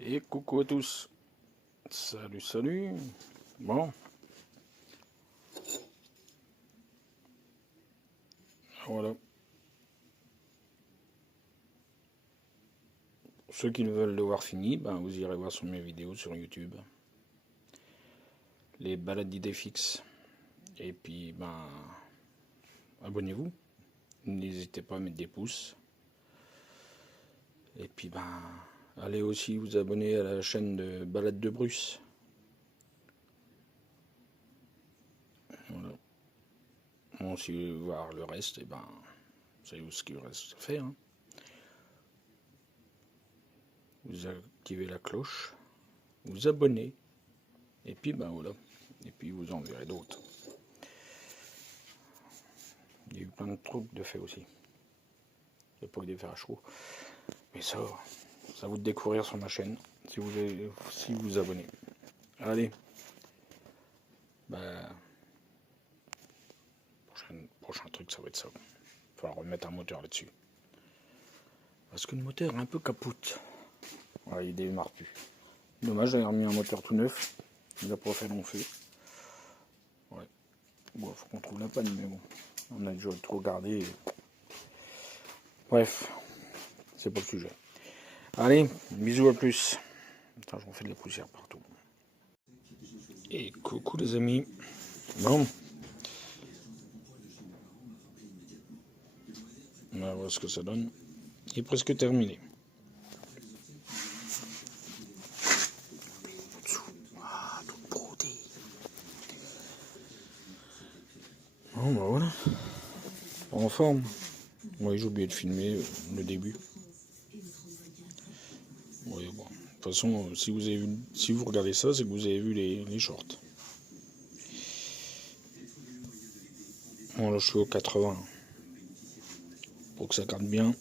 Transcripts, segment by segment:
Et coucou à tous. Salut, salut. Bon, voilà. Ceux qui veulent le voir fini, ben, vous irez voir sur mes vidéos sur YouTube. Les balades d'idées fixes. Et puis, ben, abonnez-vous. N'hésitez pas à mettre des pouces. Et puis, ben, allez aussi vous abonner à la chaîne de Balade de Bruce. Voilà. Bon, si vous voulez voir le reste, et ben, vous savez ce qu'il reste à faire. Hein. Vous activez la cloche, vous abonnez, et puis ben voilà. Et puis vous en verrez d'autres. Il y a eu plein de trucs de fait aussi. Il n'y a pas que des fers à chaud. Mais ça vous de découvrir sur ma chaîne, si vous abonnez. Allez, bah, prochain truc, ça va être ça. Il va falloir remettre un moteur là-dessus. Parce que le moteur est un peu capote. Ouais, il démarre plus. Dommage, j'avais remis un moteur tout neuf. Il n'a pas fait long feu. Ouais. Bon, faut qu'on trouve la panne, mais bon. On a déjà trop gardé. Bref, c'est pas le sujet. Allez, bisous à plus. Putain, j'en fais de la poussière partout. Et coucou les amis. Bon. On va voir ce que ça donne. Il est presque terminé. Ah, tout brodé. Bon, bah voilà. En forme. Oui, j'ai oublié de filmer le début. Oui, bon. De toute façon, si vous regardez ça, c'est que vous avez vu les shorts. Bon, là, je suis au 80. Pour que ça garde bien.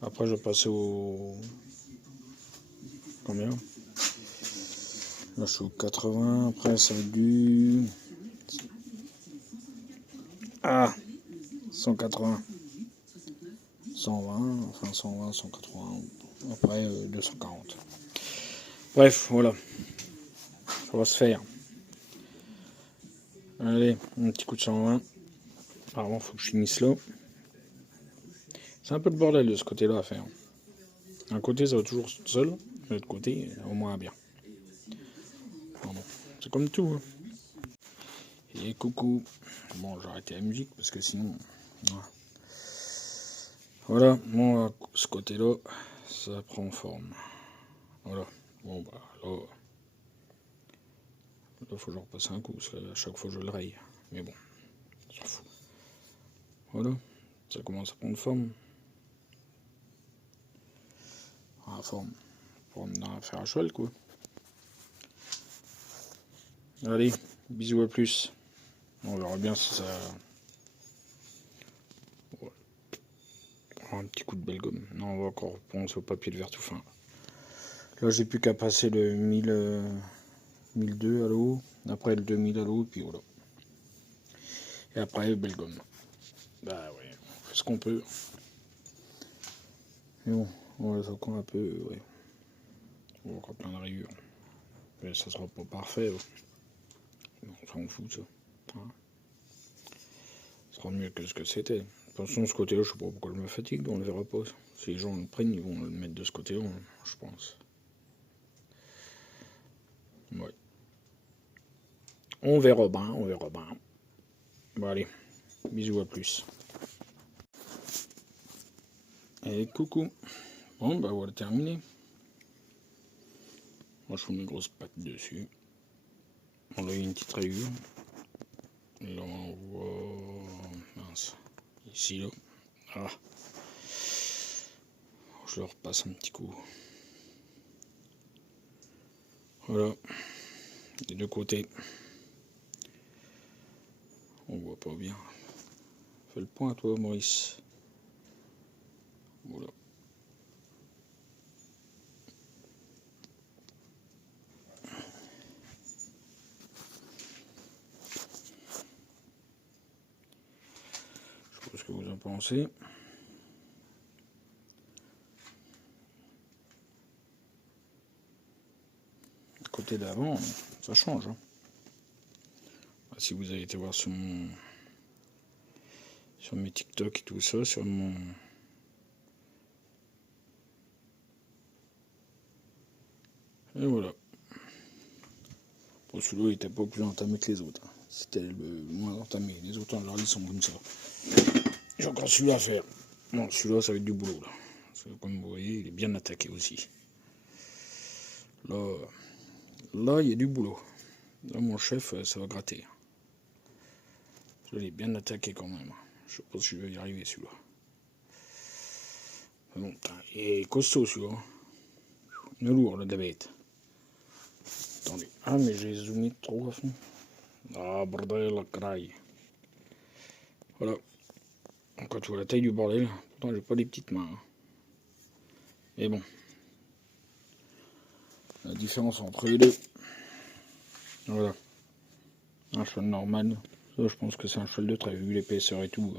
Après, je vais passer au... Combien? Là, je suis au 80. Après, ça a dû... Ah 180. 120. Enfin, 120, 180. Après, 240. Bref, voilà. Ça va se faire. Allez, un petit coup de 120. Apparemment, il faut que je finisse là. C'est un peu le bordel de ce côté-là à faire. Un côté, ça va toujours seul. De l'autre côté, au moins bien. Pardon. C'est comme tout. Hein. Et coucou. Bon, j'ai arrêté la musique parce que sinon... Voilà, bon, ce côté-là, ça prend forme. Voilà. Bon, bah, là, faut que je repasse un coup, parce qu'à chaque fois, je le raye. Mais bon, on s'en fout. Voilà, ça commence à prendre forme. Ah, forme. Forme d'un fer à cheval, quoi. Allez, bisous à plus. On verra bien si ça... Ouais. Un petit coup de belle gomme. Non, on va encore penser au papier de verre tout fin. Là, j'ai plus qu'à passer le 1002 à l'eau. Après le 2000 à l'eau, puis voilà. Et après, belle gomme. Bah ouais, on fait ce qu'on peut. Mais bon, on va encore un peu, ouais. On a encore plein de rayures. Mais ça sera pas parfait. Ouais. On s'en fout, ça. Hein, ça sera mieux que ce que c'était. De toute façon, ce côté-là, je sais pas pourquoi je me fatigue, on le verra pas. Si les gens le prennent, ils vont le mettre de ce côté-là, je pense. Ouais. On verra bien, on verra bien. Bon, allez, bisous à plus. Et coucou. Bon, bah voilà, terminé. Moi, je fous mes grosses pattes dessus. On a eu une petite rayure. Là, on voit... Mince. Ici, là. Ah. Je le repasse un petit coup. Voilà. Des deux côtés. On voit pas bien. Fais le point, toi, Maurice. Voilà. Je sais pas ce que vous en pensez. côté d'avant, ça change. Hein. Si vous avez été voir sur mes TikTok et tout ça, sur mon... Et voilà. Bon, celui-là, il était pas plus entamé que les autres. Hein. C'était le moins entamé. Les autres, en général, ils sont comme ça. J'ai encore celui-là à faire. Bon, celui-là, ça va être du boulot, là. Parce que, comme vous voyez, il est bien attaqué aussi. Là, il y a du boulot. Là, mon chef, ça va gratter. Celui-là, il est bien attaqué quand même. Je sais pas si je vais y arriver, celui-là. Bon, il est costaud, celui-là. Il est lourd, là, de la bête. Attendez. Ah, mais j'ai zoomé trop à fond. Ah, bordel, la craille. Voilà. Quand tu vois la taille du bordel, pourtant j'ai pas des petites mains. Hein. Mais bon. La différence entre les deux. Voilà. Un cheval normal. Ça, je pense que c'est un cheval de trait, vu l'épaisseur et tout.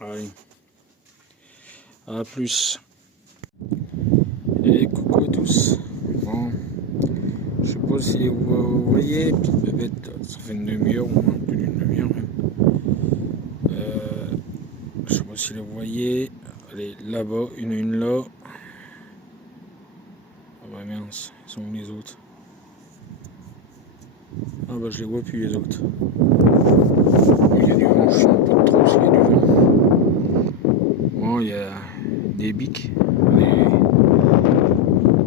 Allez. A plus. Et coucou à tous. Bon. Je sais pas si vous voyez, petite bébête, ça fait une demi-heure ou moins, plus d'une demi-heure même. Je sais pas si vous voyez, elle est là-bas, une là. Ah bah mince, ils sont où les autres? Ah bah je les vois plus les autres. Il y a du vent, je sens un peu trop s'il y a du vent. Bon, il y a des biques,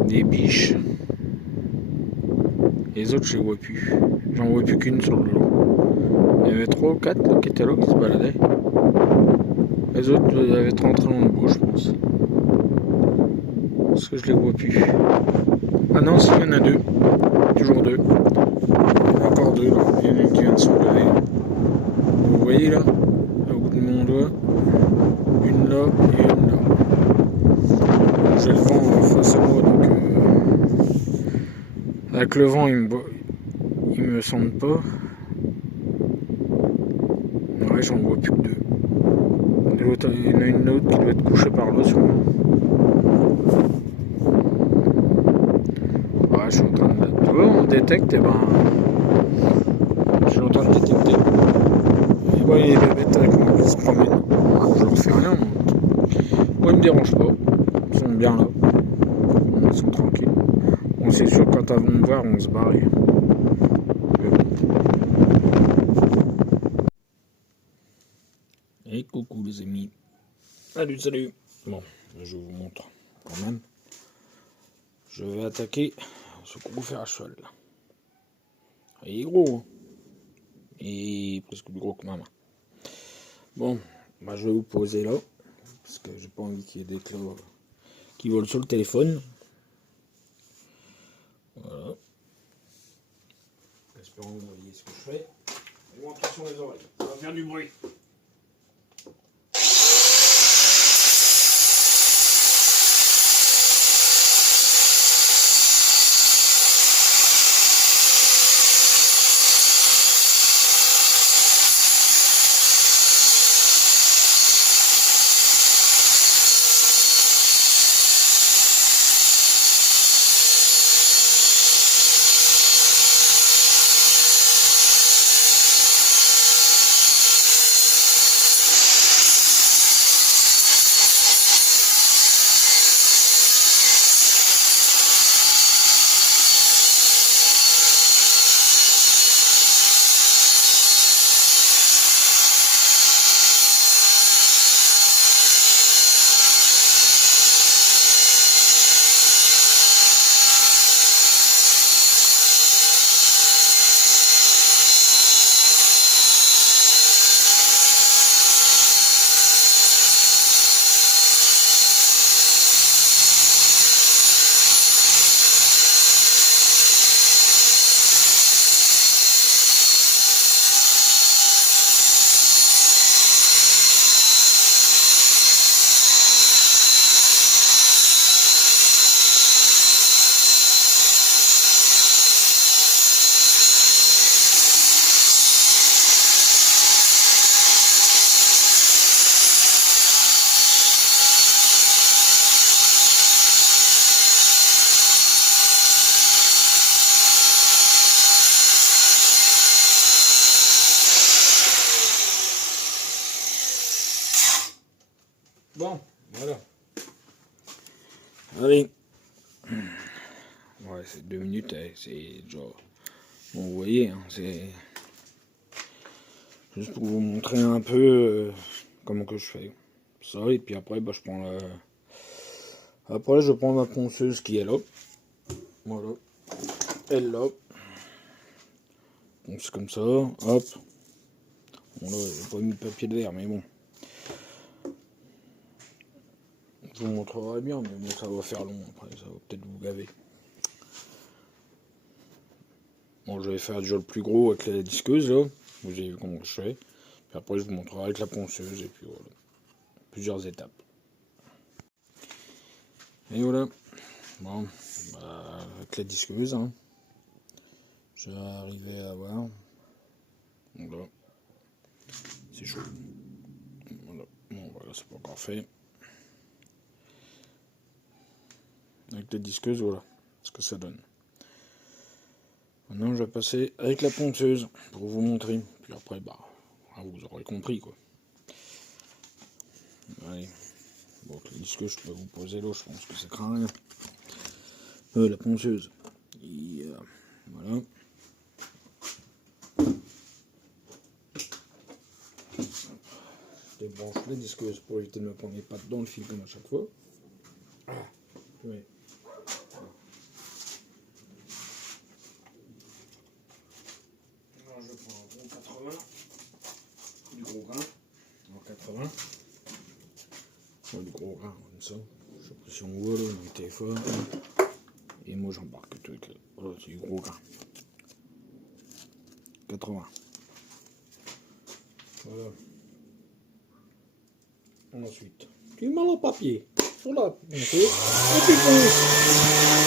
des biches. Les autres je les vois plus. J'en vois plus qu'une sur le lot. Il y avait 3 ou 4 là, qui étaient là, qui se baladaient. Les autres, ils avaient rentré dans le bois, je pense. Parce que je les vois plus. Ah non, s'il y en a 2. Toujours 2. Encore 2 là. Il y en a une qui vient de se relever. Vous voyez là, au bout de mon doigt, une là et une là. J'ai le vent face à moi, donc avec le vent, il me semble pas. Ouais, j'en vois plus que 2. Il y en a une autre qui doit être couchée par là, sûrement. Ouais, je suis en train de... Tu vois, on détecte, et ben... Je suis en train de détecter. Et ben, il y a des bêtes avec moi qui se promènent. Je leur fais rien, moi. Moi, ils me dérangent pas. Ils sont bien là. Ils sont tranquilles. Bon, c'est sûr, quand elles vont me voir, on se barre. Et coucou les amis. Salut, salut. Bon, je vous montre quand même. Je vais attaquer ce gros fer à cheval là. Il est gros. Hein. Il est presque plus gros que ma main. Bon, bah, je vais vous poser là. Parce que j'ai pas envie qu'il y ait des clos qui volent sur le téléphone. Voilà. Espérons que vous voyez ce que je fais. Et bon, attention les oreilles. Ça va faire du bruit. Bon, voilà. Allez. Ouais, c'est 2 minutes, c'est genre... Bon, vous voyez, hein, c'est... Juste pour vous montrer un peu comment que je fais. Ça, et puis après, bah, je prends la... Après, je prends ma ponceuse qui est là. Voilà. Elle là. Donc c'est comme ça, hop. Bon là, j'ai pas mis de papier de verre, mais bon. Je vous montrerai bien, mais bon, ça va faire long après, ça va peut-être vous gaver. Bon, je vais faire déjà le plus gros avec la disqueuse là. Vous avez vu comment je fais. Puis après, je vous montrerai avec la ponceuse, et puis voilà. Plusieurs étapes. Et voilà. Bon, bah, avec la disqueuse, hein. Je vais arriver à voir. Voilà. C'est chaud. Voilà. Bon, voilà, c'est pas encore fait. Avec la disqueuse, voilà ce que ça donne. Maintenant, je vais passer avec la ponceuse pour vous montrer. Puis après, bah, vous aurez compris quoi. Allez. Bon, la disqueuse, je peux vous poser l'eau, je pense que ça craint rien. La ponceuse. Et, voilà. Je débranche la disqueuse pour éviter de me prendre les pattes dans le fil comme à chaque fois. Ouais. Alors, je prends un gros 80, du gros grain, en 80, du gros grain comme ça, je sais pas si on voit là dans le téléphone, et moi j'embarque le truc là, voilà, c'est du gros grain, 80, voilà, ensuite, tu mets le papier sur la ponceuse, et tu ponces.